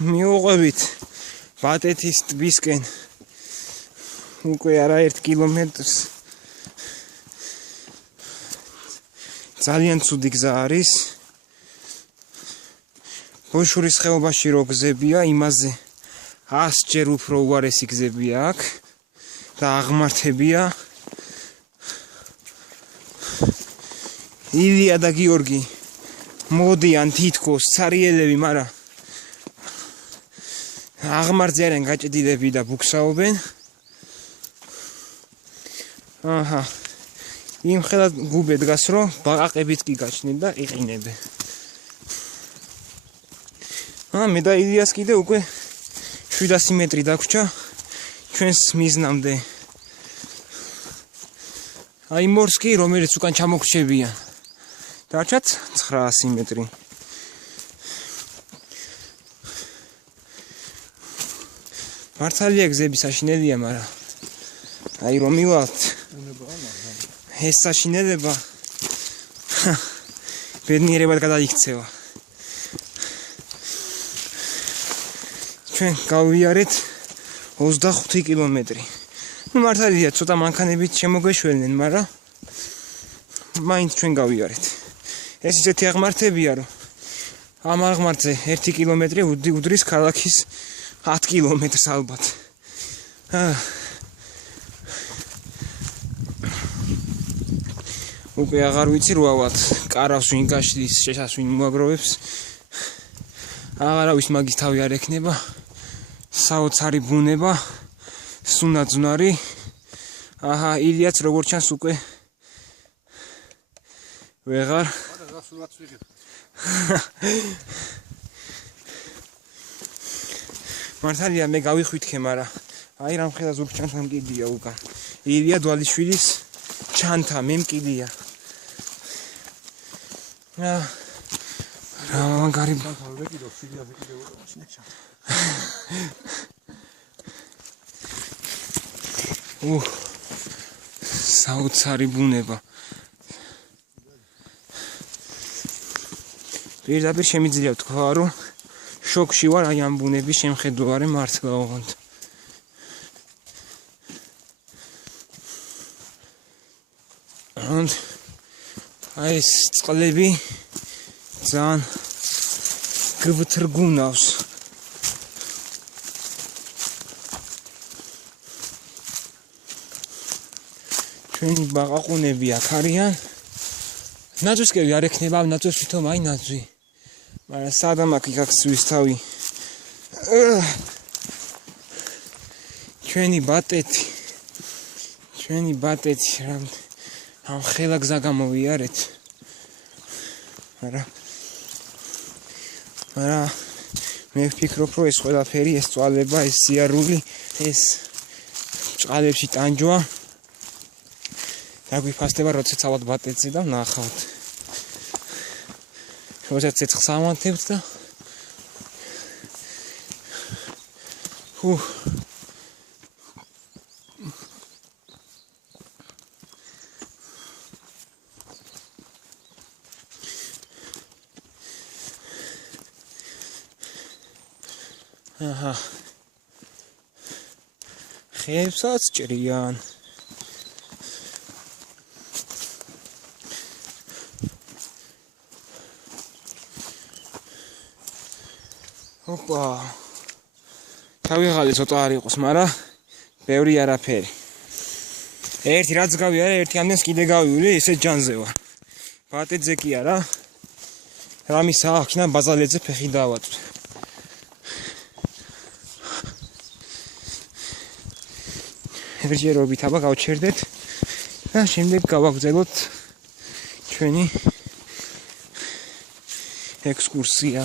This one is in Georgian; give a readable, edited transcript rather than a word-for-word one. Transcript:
მივუყვებით ბატეთის ტბისკენ უკვე არა 1 კილომეტრს ძალიან ცუდი გზა არის ბოშურის ხეობაში რო გზებია იმაზე 100 ჯერ უფრო უარესი გზებია აქ და აღმართებია ილია და გიორგი მოდიან თითქოს ცარიელები მაგრამ აღმართზე არიან გაჭედილები და ბუქსაობენ აჰა იმ ხელად გუბე დგას რომ ბაყაყებიც კი გაჩნდნენ და იყინებენ მე და ილიას კიდე უკვე 700 მეტრი დაგვრჩა ჩვენს მიზნამდე აი მორსკი რომელიც უკან ჩამოგრჩებიან დარჩათ 900 მეტრი მართალია გზები საშინელია მაგრამ აი რომ მივალთ ეს საშინელება ბედნიერებად გადაიქცევა ჩვენ გავიარეთ 25 კილომეტრი მართალია ცოტა მანქანებით შემოგეშველნენ მაგრამ მაინც ჩვენ გავიარეთ ეს ისეთი აღმართებია რომ ამ აღმართზე 1 კილომეტრი უდრის ქალაქის 10 კილომეტრს ალბათ უკვე აღარ ვიცი რო ავალთ კარავს ვინ გაშლის შეშას ვინ მოაგროვებს აღარავის მაგის თავი არ ექნება საოცარი ბუნება სუნაძვნარი აჰა ილიაც როგორც ჩანს უკვე ვეღარ მართალია მე გავიხვითქე მაგრამ აი რამ ხედა ზურგ ჩანს მკიდია უკან ილია დვალიშვილის ჩანთა მე მკიდია რა მაგარი საოცარი ბუნება პირდაპირ შემიძლია ვთქვა რომ შოკში ვარ აი ამ ბუნების შემხედვარე მართლა ოღონდ აი ეს წყლები ძალიან გვთრგუნავს ჩვენი ბაყაყუნები აქ არიან ნაძვისკები არ ექნება ნაძვის თვითონ აი ნაძვი მაგრამ სადამ აქ იქაქცვის თავი ჩვენი ბატეთი ამ ხელა გზა გამოვიარეთ მაგრამ მე ვფიქრობ რომ ეს ყველაფერი ეს წვალება ეს სიარული ეს წყალებში ტანჯვა დაგვიფასდება როდესაც ავად ბატეთზე და ვნახავთ როდესაც ცეცხლს ავანთებთ და აჰა ხეებსაც ჭრიან ოპა თავიღალი ცოტა არ იყოს მაგრამ ბევრი არაფერი ერთი რაც გავიარე ერთი ამდენს კიდე გავივლი ესე ჯანზე ვარ ბატეთზე კი არა რამისა აქნა ბაზალეთზე ფეხი დავაწვე ერთჯერობით აბა გავჩერდეთ და შემდეგ გავაგრძელოთ ჩვენი ექსკურსია